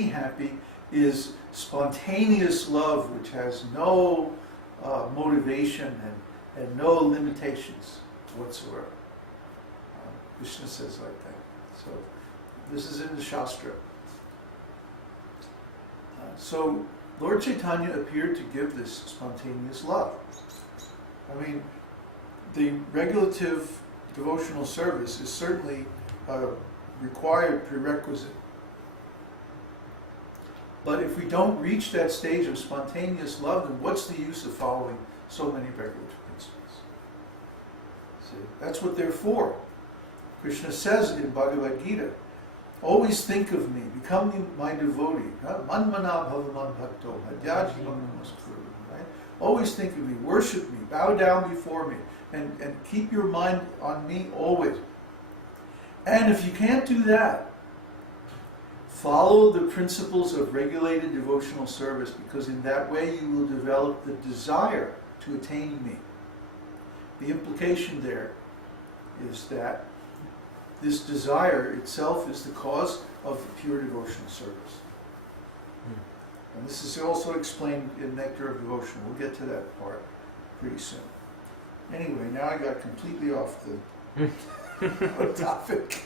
happy is spontaneous love, which has no motivation and no limitations whatsoever. Krishna says like that. So this is in the Shastra. So Lord Chaitanya appeared to give this spontaneous love. I mean, the regulative devotional service is certainly a required prerequisite. But if we don't reach that stage of spontaneous love, then what's the use of following so many regulative principles? See, that's what they're for. Krishna says in Bhagavad Gita, always think of me, become my devotee. Manmana bhavaman bhakto, hadyaji namaskuru. Right? Always think of me, worship me, bow down before me, and keep your mind on me always. And if you can't do that, follow the principles of regulated devotional service, because in that way you will develop the desire to attain me. The implication there is that this desire itself is the cause of pure devotional service. And this is also explained in Nectar of Devotion. We'll get to that part pretty soon. Anyway, now I got completely off the topic.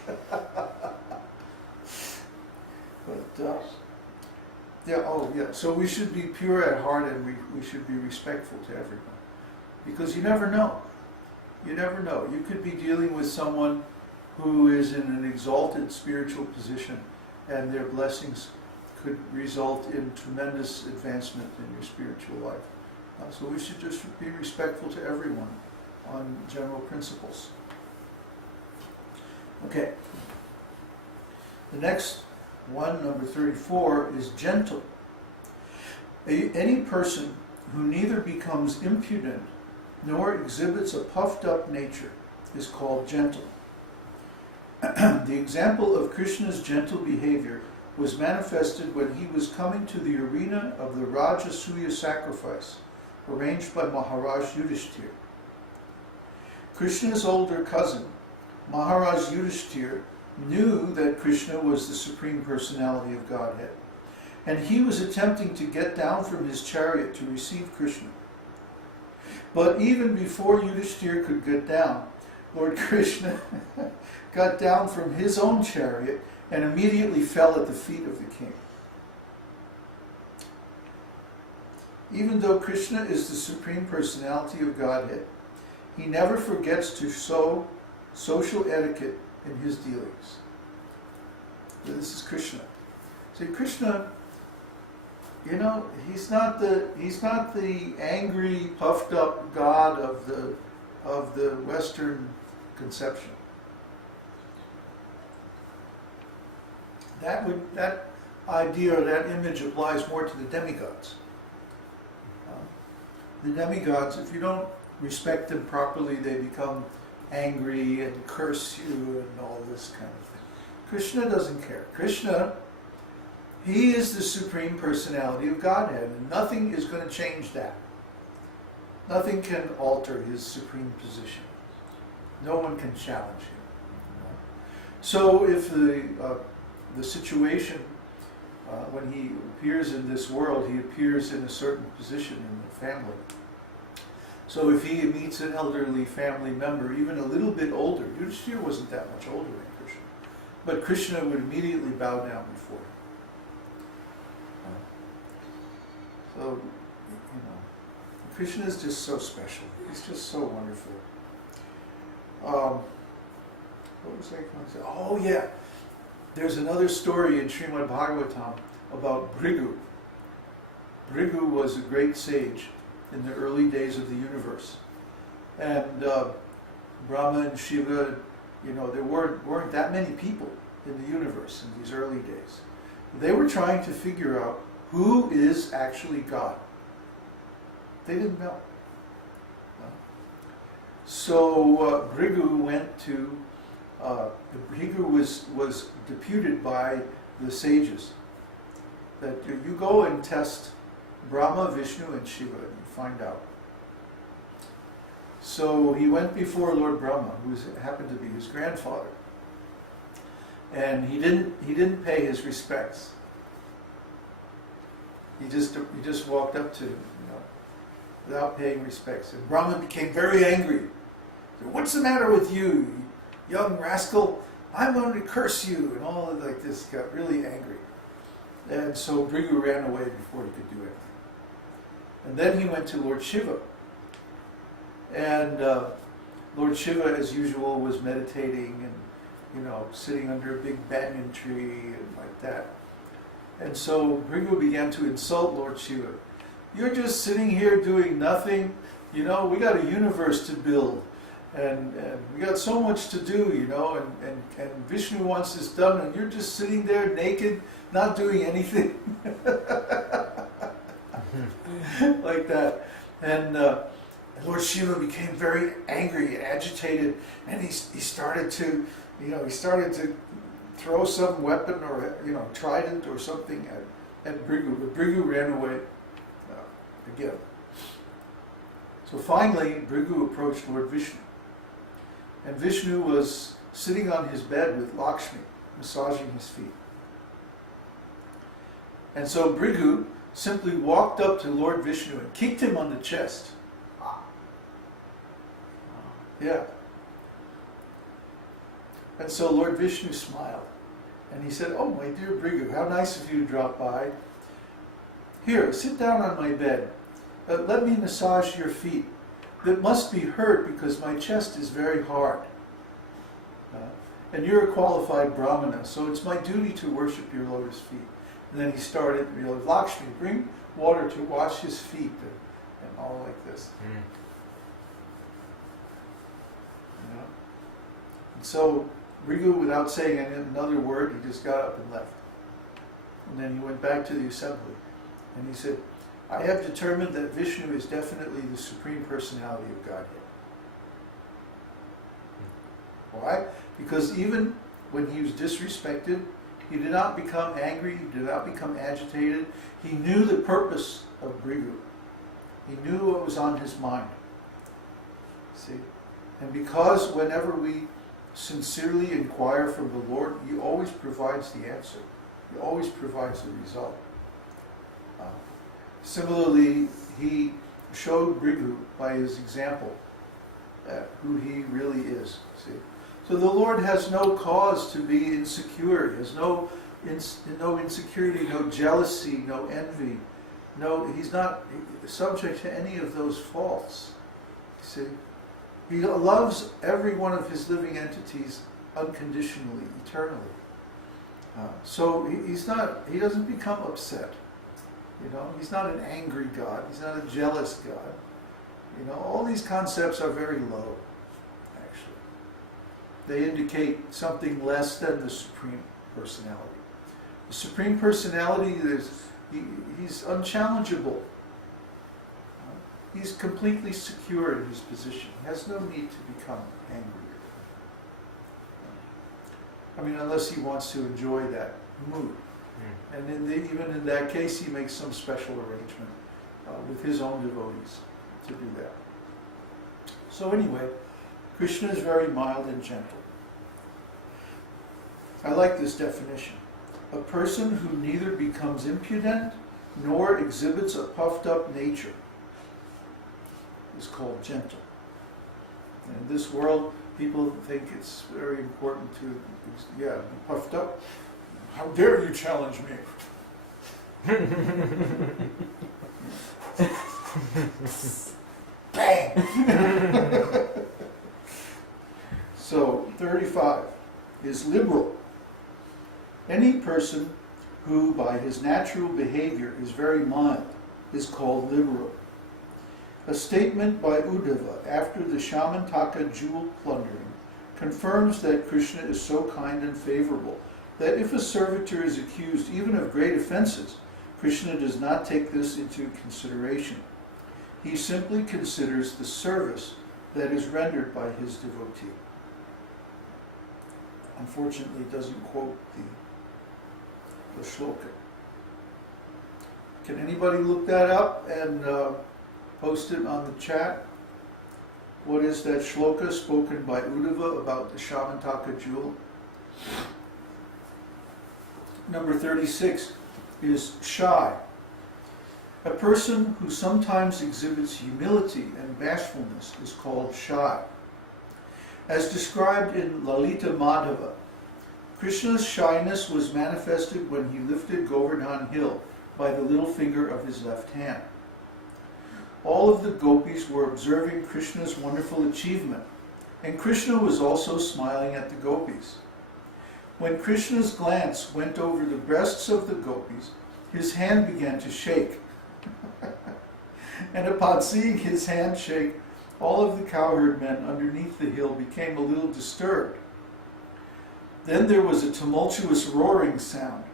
But, so we should be pure at heart, and we should be respectful to everyone. Because you never know. You never know. You could be dealing with someone who is in an exalted spiritual position, and their blessings could result in tremendous advancement in your spiritual life. So we should just be respectful to everyone on general principles. Okay. The next one, number 34, is gentle. Any person who neither becomes impudent nor exhibits a puffed up nature is called gentle. The example of Krishna's gentle behavior was manifested when he was coming to the arena of the Rajasuya sacrifice arranged by Maharaj Yudhishthir. Krishna's older cousin, Maharaj Yudhishthir, knew that Krishna was the Supreme Personality of Godhead, and he was attempting to get down from his chariot to receive Krishna. But even before Yudhishthir could get down, Lord Krishna got down from his own chariot and immediately fell at the feet of the king. Even though Krishna is the Supreme Personality of Godhead, he never forgets to show social etiquette in his dealings. So this is Krishna. See, Krishna, he's not the angry, puffed up God of the Western conception. That idea or that image applies more to the demigods. The demigods, if you don't respect them properly, they become angry and curse you and all this kind of thing. Krishna doesn't care. Krishna, he is the Supreme Personality of Godhead, and nothing is going to change that. Nothing can alter his supreme position. No one can challenge him. So if the situation, when he appears in this world, he appears in a certain position in the family. So if he meets an elderly family member, even a little bit older, Yudhishthira wasn't that much older than Krishna, but Krishna would immediately bow down before him. So, Krishna is just so special. He's just so wonderful. What was I going to say? Oh yeah, there's another story in Srimad Bhagavatam about Bhrigu. Bhrigu was a great sage in the early days of the universe. And Brahma and Shiva, there weren't that many people in the universe in these early days. They were trying to figure out who is actually God. They didn't know. So Bhrigu went to, Bhrigu was deputed by the sages that you go and test Brahma, Vishnu, and Shiva, and you find out. So he went before Lord Brahma, who happened to be his grandfather, and he didn't pay his respects. He just walked up to him, without paying respects. And Brahman became very angry. Said, "What's the matter with you, young rascal? I'm going to curse you," and all like this. Got really angry. And so Bhrigu ran away before he could do anything. And then he went to Lord Shiva. And Lord Shiva, as usual, was meditating and, sitting under a big banyan tree and like that. And so Bhrigu began to insult Lord Shiva. "You're just sitting here doing nothing. We got a universe to build. And we got so much to do, and Vishnu wants this done, and you're just sitting there naked, not doing anything." Like that. And Lord Shiva became very angry and agitated, and he started to, throw some weapon or, trident or something at Bhrigu. But Bhrigu ran away again. So finally, Bhrigu approached Lord Vishnu. And Vishnu was sitting on his bed with Lakshmi, massaging his feet. And so Bhrigu simply walked up to Lord Vishnu and kicked him on the chest. Yeah. And so Lord Vishnu smiled. And he said, "Oh, my dear Bhrigu, how nice of you to drop by. Here, sit down on my bed. Let me massage your feet. That must be hurt because my chest is very hard. And you're a qualified Brahmana, so it's my duty to worship your lotus feet." And then he started, "Lakshmi, bring water to wash his feet," and all like this. And so Bhrigu, without saying another word, he just got up and left. And then he went back to the assembly. And he said, "I have determined that Vishnu is definitely the Supreme Personality of Godhead." Why? Because even when he was disrespected, he did not become angry, he did not become agitated. He knew the purpose of Bhrigu. He knew what was on his mind. See? And because whenever we sincerely inquire from the Lord, He always provides the answer. He always provides the result. Similarly, He showed Bhrigu by His example who He really is. See? So the Lord has no cause to be insecure. He has no insecurity, no jealousy, no envy. He's not subject to any of those faults. See? He loves every one of His living entities unconditionally, eternally. So he doesn't become upset. He's not an angry God. He's not a jealous God. All these concepts are very low, actually. They indicate something less than the Supreme Personality. The Supreme Personality He's unchallengeable. He's completely secure in His position. He has no need to become angry. Unless He wants to enjoy that mood. And even in that case, He makes some special arrangement with His own devotees to do that. So anyway, Kṛṣṇa is very mild and gentle. I like this definition. A person who neither becomes impudent nor exhibits a puffed up nature is called gentle. And in this world, people think it's very important to, be puffed up. How dare you challenge me? Bang! So, 35 is liberal. Any person who, by his natural behavior, is very mild is called liberal. A statement by Uddhava after the Shamantaka jewel plundering confirms that Kṛṣṇa is so kind and favorable that if a servitor is accused even of great offenses, Kṛṣṇa does not take this into consideration. He simply considers the service that is rendered by his devotee. Unfortunately, it doesn't quote the shloka. Can anybody look that up and post it on the chat? What is that shloka spoken by Uddhava about the Shamantaka jewel? Number 36 is shy. A person who sometimes exhibits humility and bashfulness is called shy. As described in Lalita Madhava, Krishna's shyness was manifested when he lifted Govardhan hill by the little finger of his left hand. All of the gopis were observing Krishna's wonderful achievement, and Krishna was also smiling at the gopis. When Krishna's glance went over the breasts of the gopis, his hand began to shake. And upon seeing his hand shake, all of the cowherd men underneath the hill became a little disturbed. Then there was a tumultuous roaring sound,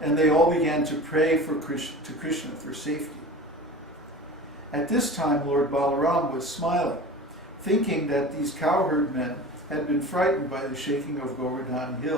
and they all began to pray to Krishna for safety. At this time, Lord Balaram was smiling, thinking that these cowherd men had been frightened by the shaking of Govardhan hill.